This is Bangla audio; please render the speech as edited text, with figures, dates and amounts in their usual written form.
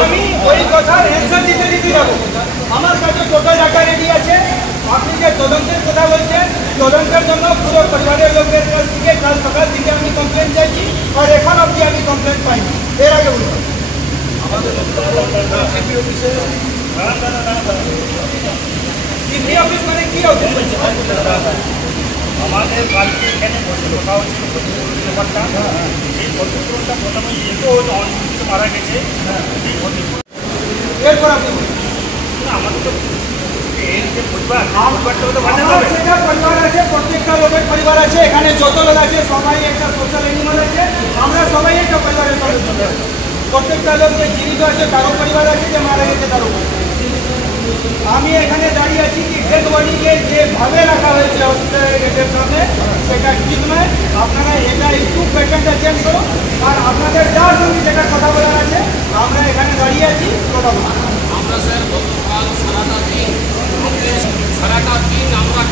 আমি ওই কথার অ্যান্সার দিতে যাবো। আমার কাছে টোটাল ডাটা রেডি আছে। আপনি যে তদন্তের কথা বলছেন, তদন্তের জন্য পুরো পরিবারের লোকের কাছ থেকে কাল সকাল থেকে আমি কমপ্লেন চাইছি, আর এখন অবধি আমি কমপ্লেন পাইনি। এর আগে বলুন সিপি অফিস মানে কি অফিস বলছে? আমাদের কালকে এখানে বসে কথা হচ্ছিল ক্ষতিপূরণ ব্যাপারটা। এই ক্ষতিপূরণটা প্রথমে যেহেতু অনিয়মিত মারা গেছে, সেই ক্ষতিপূরণ এরপর আপনি না আমাদের তো এর যে পরিবারটা তো বাঁচাতে হবে। সেটা পরিবার আছে, প্রত্যেকটা লোকের পরিবার আছে, এখানে যত লোক আছে সবাই একটা সোশ্যাল অ্যানিমাল আছে। আমরা সবাই একটা পরিবারের সদস্য। প্রত্যেকটা লোক যে জীবিত আছে তারও পরিবার আছে, যে মারা গেছে তারও পরিবার। আমি এখানে দাঁড়িয়ে আছি কি ডেড বডিকে যেভাবে রাখা হয়েছে হসপিটালের গেটের সামনে, সেটা ঠিক নয়। আপনারা এটা একটু প্যাটার্নটা চেঞ্জ করুন। আর আপনাদের যার সঙ্গে যেটা কথা বলার আছে, আমরা এখানে দাঁড়িয়ে আছি, কথা বলুন। আমরা স্যার গতকাল সারাটা দিন আমরা